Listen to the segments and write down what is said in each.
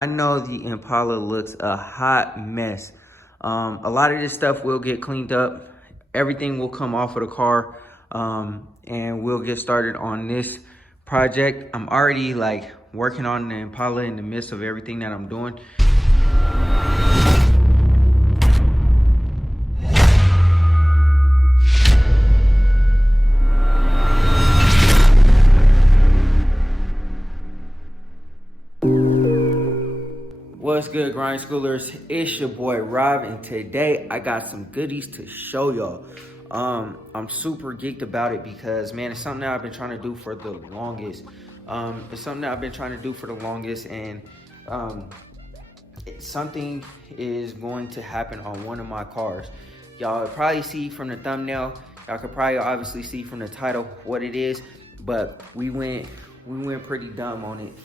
I know the Impala looks a hot mess. A lot of this stuff will get cleaned up. Everything will come off of the car, and we'll get started on this project. I'm already like working on the Impala in the midst of everything that I'm doing. What's good, grind schoolers? It's your boy Rob, and today I got some goodies to show y'all. I'm super geeked about it because, man, it's something that I've been trying to do for the longest. And something is going to happen on one of my cars. Y'all probably see from the thumbnail. Y'all could probably obviously see from the title what it is, but we went pretty dumb on it,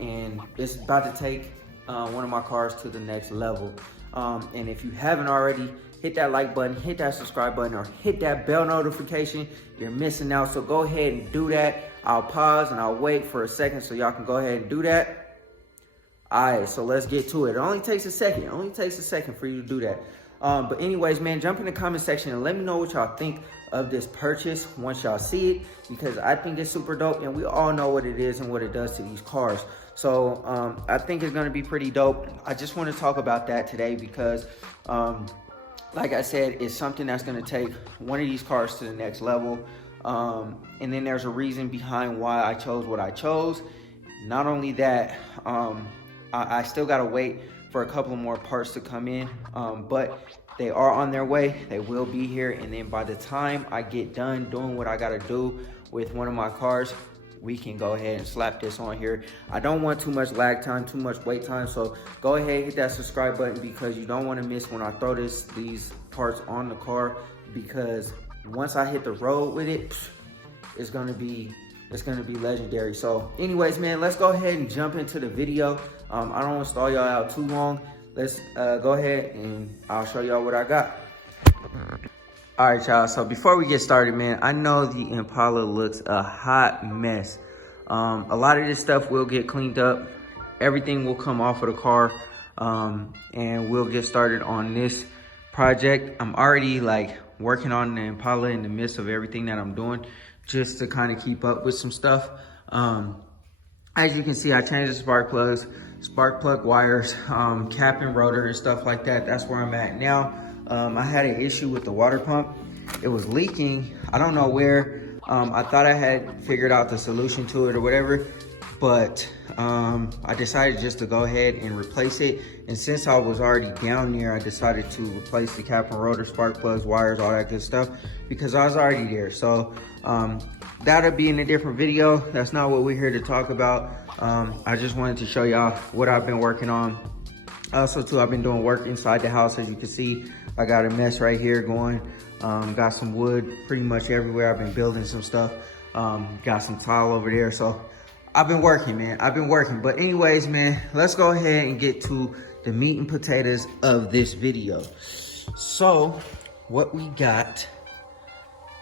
and it's about to take one of my cars to the next level. And if you haven't already, hit that like button, hit that subscribe button, or hit that bell notification. You're missing out, so go ahead and do that. I'll pause and I'll wait for a second so y'all can go ahead and do that. All right, so let's get to it. It only takes a second. It only takes a second for you to do that. But anyways, man, jump in the comment section and let me know what y'all think of this purchase once y'all see it, because I think it's super dope, and we all know what it is and what it does to these cars. So I think it's gonna be pretty dope. I just want to talk about that today because, like I said, it's something that's gonna take one of these cars to the next level. And then there's a reason behind why I chose what I chose. Not only that, I still gotta wait for a couple more parts to come in, but they are on their way. They will be here, and then by the time I get done doing what I gotta do with one of my cars, we can go ahead and slap this on here. I don't want too much lag time, too much wait time, so go ahead, hit that subscribe button, because you don't want to miss when I throw these parts on the car, because once I hit the road with it, it's gonna be legendary. So anyways, man, let's go ahead and jump into the video. I don't want to stall y'all out too long. Let's go ahead and I'll show y'all what I got. All right, y'all, so before we get started, man, I know the Impala looks a hot mess. A lot of this stuff will get cleaned up. Everything will come off of the car, and we'll get started on this project. I'm already like working on the Impala in the midst of everything that I'm doing, just to kind of keep up with some stuff. As you can see, I changed the spark plug wires, cap and rotor and stuff like that. That's where I'm at now. I had an issue with the water pump. It was leaking. I don't know where. I thought I had figured out the solution to it or whatever, but I decided just to go ahead and replace it. And since I was already down there, I decided to replace the cap and rotor, spark plugs, wires, all that good stuff, because I was already there. So that'll be in a different video. That's not what we're here to talk about. I just wanted to show y'all what I've been working on. Also too, I've been doing work inside the house. As you can see, I got a mess right here going. Got some wood pretty much everywhere. I've been building some stuff. Got some tile over there. So I've been working, man. I've been working. But anyways, man, let's go ahead and get to the meat and potatoes of this video. So what we got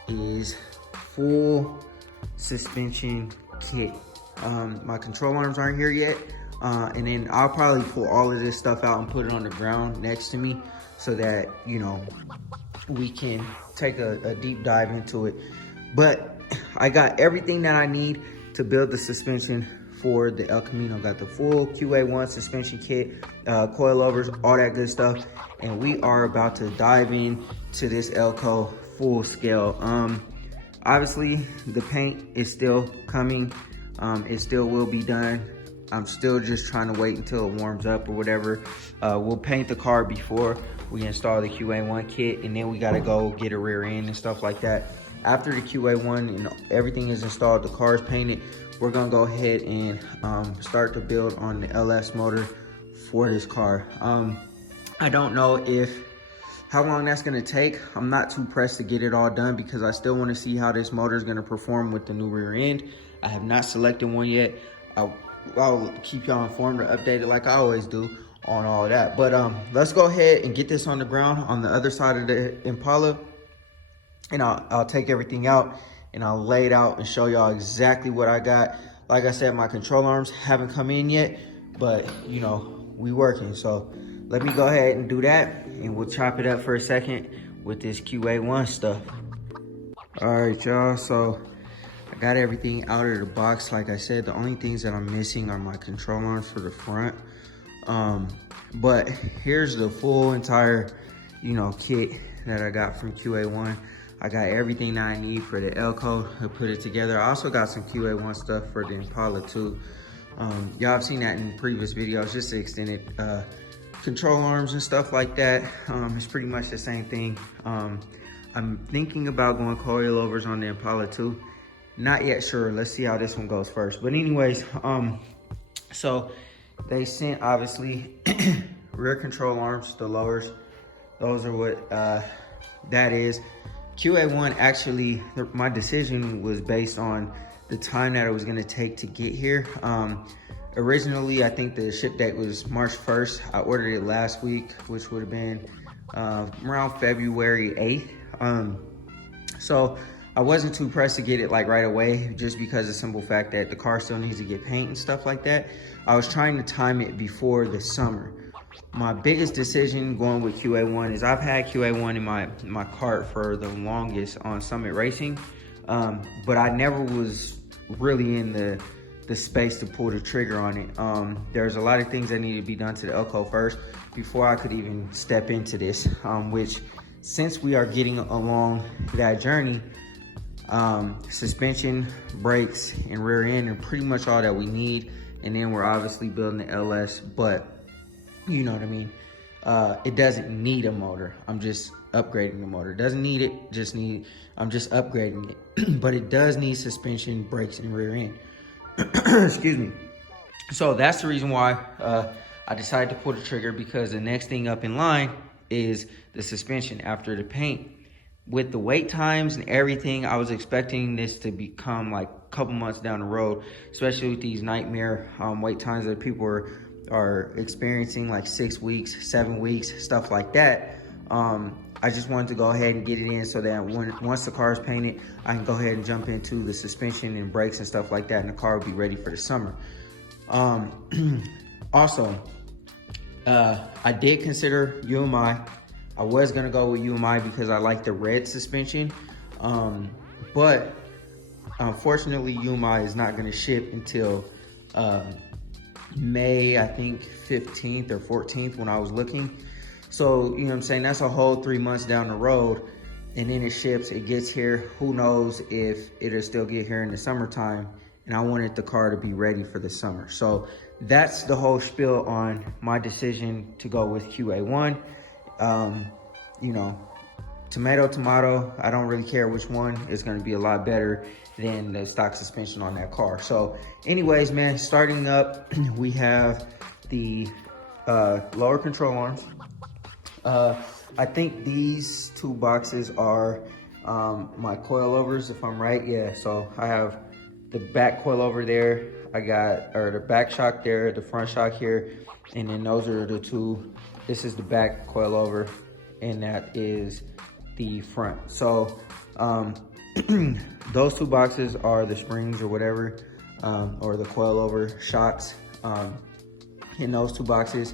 is full suspension kit. My control arms aren't here yet. And then I'll probably pull all of this stuff out and put it on the ground next to me, so that, you know, we can take a deep dive into it. But I got everything that I need to build the suspension for the El Camino. Got the full Qa1 suspension kit, coilovers, all that good stuff. And we are about to dive in to this Elco full scale. Obviously the paint is still coming. It still will be done. I'm still just trying to wait until it warms up or whatever. We'll paint the car before we install the Qa1 kit, and then we gotta go get a rear end and stuff like that. After the Qa1 and everything is installed, the car is painted, we're gonna go ahead and start to build on the LS motor for this car. I don't know how long that's gonna take. I'm not too pressed to get it all done, because I still wanna see how this motor is gonna perform with the new rear end. I have not selected one yet. I'll keep y'all informed or updated like I always do on all of that. But let's go ahead and get this on the ground on the other side of the Impala, and I'll take everything out and I'll lay it out and show y'all exactly what I got. Like I said, my control arms haven't come in yet, but you know, we working. So let me go ahead and do that, and we'll chop it up for a second with this Qa1 stuff. All right, y'all, so I got everything out of the box. Like I said, the only things that I'm missing are my control arms for the front. But here's the full entire, you know, kit that I got from Qa1. I got everything that I need for the Elko to put it together. I also got some Qa1 stuff for the Impala too. Y'all have seen that in previous videos, just the extended control arms and stuff like that. It's pretty much the same thing. I'm thinking about going coilovers on the Impala too. Not yet sure. Let's see how this one goes first. But anyways, so they sent obviously rear control arms, the lowers. Those are what that is. Qa1 actually, my decision was based on the time that it was gonna take to get here. Originally, I think the ship date was March 1st. I ordered it last week, which would have been around February 8th. So I wasn't too pressed to get it like right away, just because of the simple fact that the car still needs to get paint and stuff like that. I was trying to time it before the summer. My biggest decision going with Qa1 is I've had Qa1 in my cart for the longest on Summit Racing, but I never was really in the space to pull the trigger on it. There's a lot of things that need to be done to the Elko first before I could even step into this, which since we are getting along that journey, suspension, brakes, and rear end are pretty much all that we need. And then we're obviously building the LS, but you know what I mean? It doesn't need a motor. I'm just upgrading the motor. It doesn't need it, I'm just upgrading it. But it does need suspension, brakes, and rear end. Excuse me. So that's the reason why I decided to pull the trigger, because the next thing up in line is the suspension after the paint. With the wait times and everything, I was expecting this to become like a couple months down the road, especially with these nightmare wait times that people are experiencing, like 6 weeks, 7 weeks, stuff like that. I just wanted to go ahead and get it in so that once the car is painted, I can go ahead and jump into the suspension and brakes and stuff like that, and the car will be ready for the summer. Also, I did consider UMI. I was gonna go with UMI because I like the red suspension, but unfortunately UMI is not gonna ship until May, I think 15th or 14th when I was looking. So, you know what I'm saying, that's a whole 3 months down the road, and then it ships, it gets here. Who knows if it'll still get here in the summertime, and I wanted the car to be ready for the summer. So that's the whole spiel on my decision to go with Qa1. You know, tomato, I don't really care which one. It's gonna be a lot better than the stock suspension on that car. So anyways, man, starting up, we have the lower control arms. I think these two boxes are my coilovers, if I'm right. Yeah, so I have the back coilover there. I got, or the back shock there, the front shock here, and then those are the two. This is the back coilover, and that is the front. So those two boxes are the springs or whatever, or the coilover shocks in those two boxes.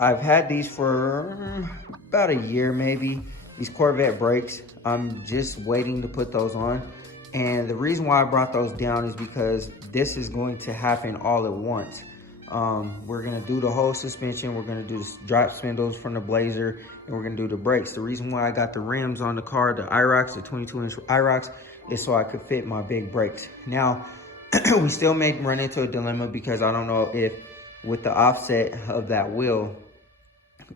I've had these for about a year maybe. These Corvette brakes, I'm just waiting to put those on. And the reason why I brought those down is because this is going to happen all at once. We're gonna do the whole suspension, we're gonna do the drop spindles from the Blazer, and we're gonna do the brakes. The reason why I got the rims on the car, the IROC'S, the 22-inch IROC'S, is so I could fit my big brakes. Now, we still may run into a dilemma because I don't know if with the offset of that wheel,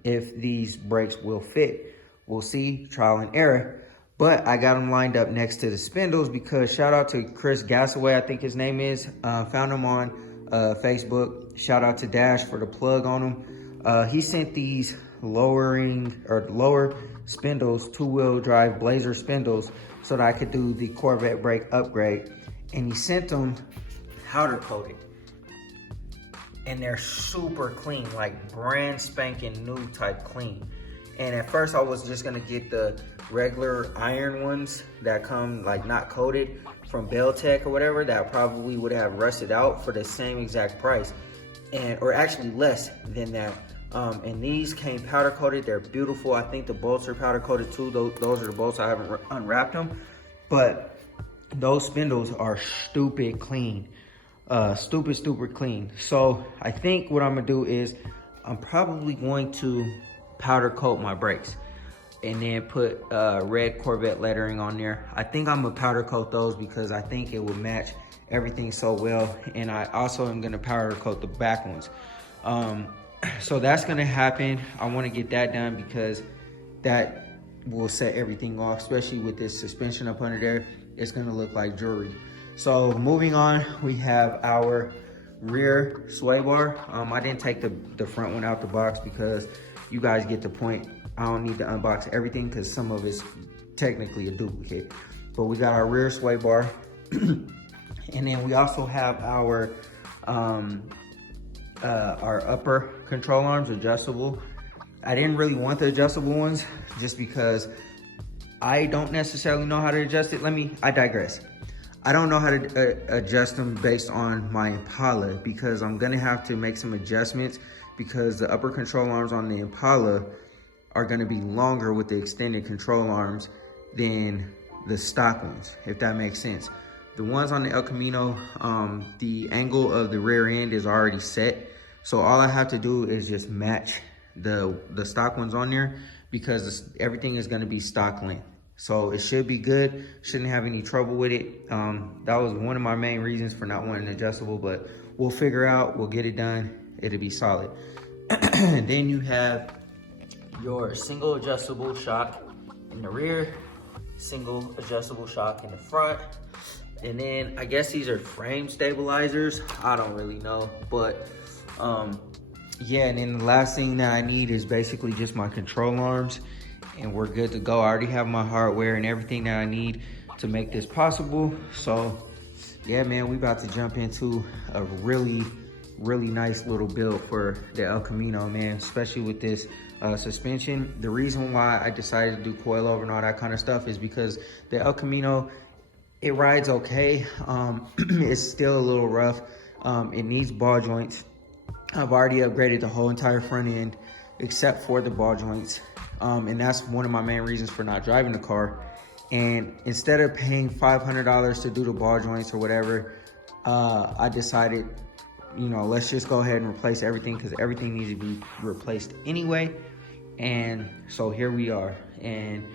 if these brakes will fit. We'll see, trial and error. But I got them lined up next to the spindles because shout out to Chris Gassaway, I think his name is. Found him on Facebook. Shout out to Dash for the plug on him. He sent these lower spindles, two-wheel drive Blazer spindles, so that I could do the Corvette brake upgrade. And he sent them powder coated. And they're super clean, like brand spanking new type clean. And at first I was just gonna get the regular iron ones that come like not coated from Beltec or whatever, that probably would have rusted out for the same exact price. or actually less than that. And these came powder coated. They're beautiful. I think the bolts are powder coated too. Those are the bolts. I haven't unwrapped them, but those spindles are stupid clean. Stupid clean. So I think what I'm gonna do is I'm probably going to powder coat my brakes and then put red Corvette lettering on there. I think I'm gonna powder coat those because I think it will match everything so well. And I also am gonna powder coat the back ones. So that's gonna happen. I wanna get that done because that will set everything off, especially with this suspension up under there. It's gonna look like jewelry. So moving on, we have our rear sway bar. I didn't take the front one out the box because you guys get the point. I don't need to unbox everything because some of it's technically a duplicate. But we got our rear sway bar. And then we also have our upper control arms adjustable. I didn't really want the adjustable ones just because I don't necessarily know how to adjust it. I digress. I don't know how to adjust them based on my Impala because I'm gonna have to make some adjustments because the upper control arms on the Impala are gonna be longer with the extended control arms than the stock ones, if that makes sense. The ones on the El Camino, the angle of the rear end is already set. So all I have to do is just match the stock ones on there because everything is gonna be stock length. So it should be good, shouldn't have any trouble with it. That was one of my main reasons for not wanting adjustable, but we'll figure out, we'll get it done, it'll be solid. And then you have your single adjustable shock in the rear, single adjustable shock in the front. And then I guess these are frame stabilizers. I don't really know, but yeah, and then the last thing that I need is basically just my control arms and we're good to go. I already have my hardware and everything that I need to make this possible. So yeah, man, we about to jump into a really nice little build for the El Camino, man, especially with this suspension. The reason why I decided to do coilover and all that kind of stuff is because the El Camino, it rides okay. It's still a little rough. It needs ball joints. I've already upgraded the whole entire front end except for the ball joints. And that's one of my main reasons for not driving the car. And instead of paying $500 to do the ball joints or whatever, I decided, you know, let's just go ahead and replace everything because everything needs to be replaced anyway. And so here we are. And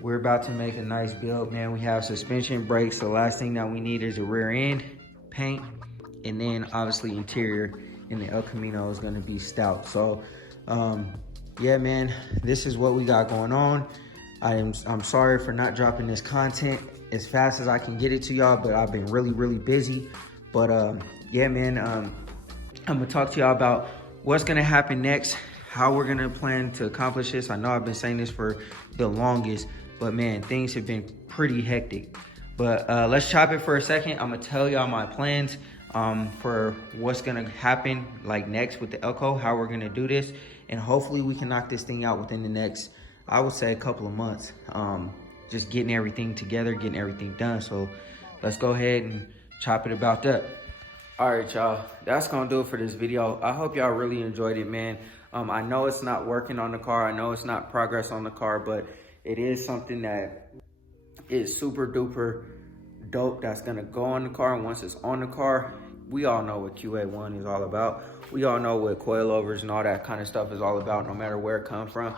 we're about to make a nice build, man. We have suspension, brakes. The last thing that we need is a rear end, paint, and then obviously interior in the El Camino is gonna be stout. So, yeah, man, this is what we got going on. I'm sorry for not dropping this content as fast as I can get it to y'all, but I've been really busy. But yeah, man, I'm gonna talk to y'all about what's gonna happen next, how we're gonna plan to accomplish this. I know I've been saying this for the longest, but man, things have been pretty hectic. But let's chop it for a second. I'm gonna tell y'all my plans for what's gonna happen like next with the Elco, how we're gonna do this, and hopefully we can knock this thing out within the next, I would say, a couple of months. Just getting everything together, getting everything done. So let's go ahead and chop it about that. All right, y'all, that's gonna do it for this video. I hope y'all really enjoyed it, man. I know it's not working on the car, I know it's not progress on the car, but it is something that is super duper dope that's gonna go on the car. And once it's on the car, we all know what Qa1 is all about. We all know what coilovers and all that kind of stuff is all about, no matter where it comes from.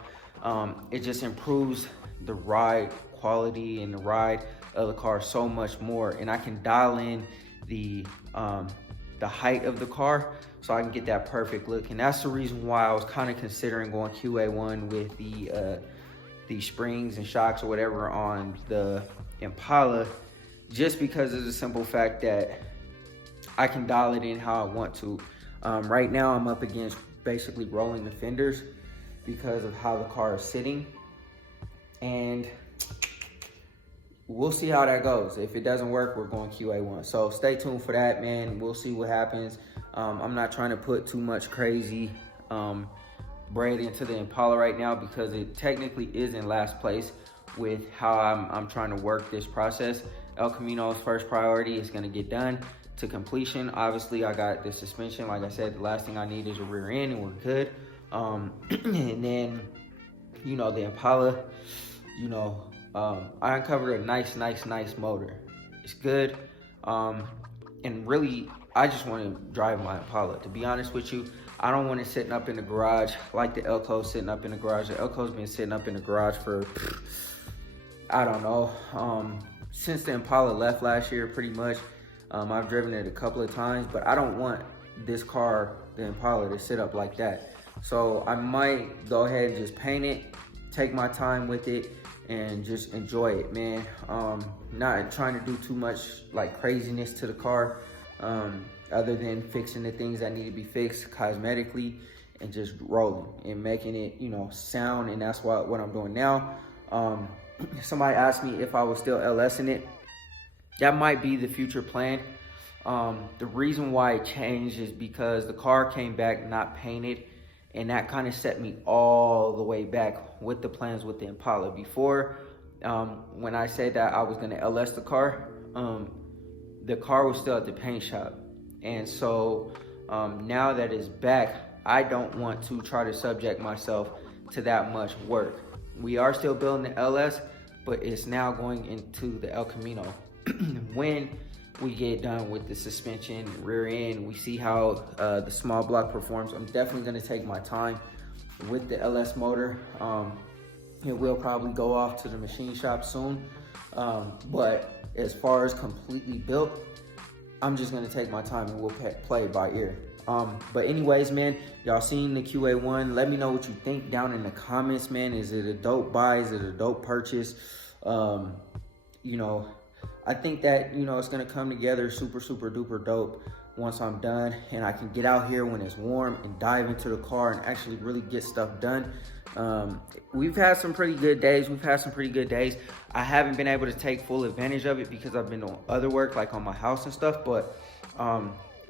It just improves the ride quality and the ride of the car so much more. And I can dial in the height of the car so I can get that perfect look. And that's the reason why I was kind of considering going Qa1 with the springs and shocks or whatever on the Impala, just because of the simple fact that I can dial it in how I want to. Right now I'm up against basically rolling the fenders because of how the car is sitting, and we'll see how that goes. If it doesn't work, we're going Qa1. So stay tuned for that, man. We'll see what happens. I'm not trying to put too much crazy braid into the Impala right now because it technically is in last place with how I'm trying to work this process. El Camino's first priority is gonna get done to completion. Obviously, I got the suspension. Like I said, the last thing I need is a rear end, and we're good. And then, you know, the Impala, you know, I uncovered a nice motor. It's good. And really, I just want to drive my Impala. To be honest with you, I don't want it sitting up in the garage like the Elco's sitting up in the garage. The Elco's been sitting up in the garage for, I don't know, since the Impala left last year, pretty much. I've driven it a couple of times, but I don't want this car, the Impala, to sit up like that. So I might go ahead and just paint it, take my time with it, and just enjoy it, man. Not trying to do too much like craziness to the car, other than fixing the things that need to be fixed cosmetically, and just rolling and making it, you know, sound. And that's what I'm doing now. Somebody asked me if I was still LSing it. That might be the future plan. The reason why it changed is because the car came back not painted, and that kind of set me all the way back with the plans with the Impala. Before, when I said that I was gonna LS the car was still at the paint shop. And so now that it's back, I don't want to try to subject myself to that much work. We are still building the LS, but it's now going into the El Camino. When we get done with the suspension, rear end, we see how the small block performs. I'm definitely gonna take my time with the LS motor. It will probably go off to the machine shop soon. But as far as completely built, I'm just gonna take my time and we'll play it by ear. But anyways, man, y'all seen the Qa1. Let me know what you think down in the comments, man. Is it a dope buy? Is it a dope purchase? You know, I think that, you know, it's gonna come together super duper dope once I'm done and I can get out here when it's warm and dive into the car and actually really get stuff done. We've had some pretty good days. I haven't been able to take full advantage of it because I've been doing other work, like on my house and stuff, but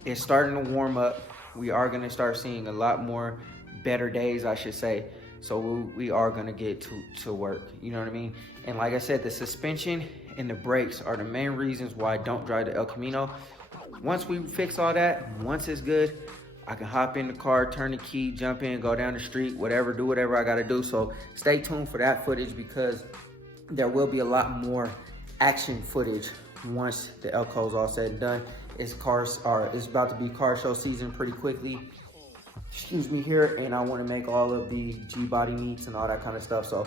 it's starting to warm up. We are gonna start seeing a lot more better days, I should say. So we are gonna get to work, you know what I mean? And like I said, the suspension and the brakes are the main reasons why I don't drive the El Camino. Once we fix all that, once it's good, I can hop in the car, turn the key, jump in, go down the street, whatever, do whatever I gotta do. So stay tuned for that footage because there will be a lot more action footage once the Elco's all said and done. It's about to be car show season pretty quickly. Excuse me here, and I want to make all of the Gbody meets and all that kind of stuff. So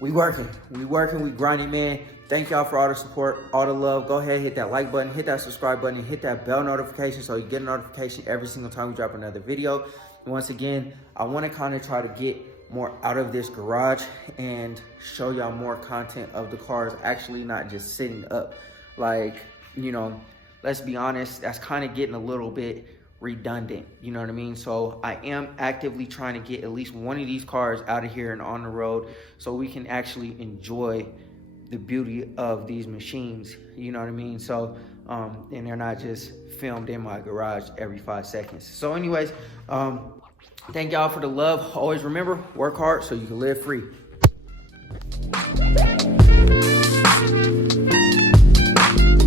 we working, we grinding, man. Thank y'all for all the support, all the love. Go ahead, hit that like button, hit that subscribe button, and hit that bell notification so you get a notification every single time we drop another video. And once again, I want to kind of try to get more out of this garage and show y'all more content of the cars actually not just sitting up. Like, you know, let's be honest, that's kind of getting a little bit redundant, you know what I mean? So I am actively trying to get at least one of these cars out of here and on the road so we can actually enjoy the beauty of these machines, you know what I mean? So and they're not just filmed in my garage every 5 seconds. So anyways, thank y'all for the love. Always remember, work hard so you can live free.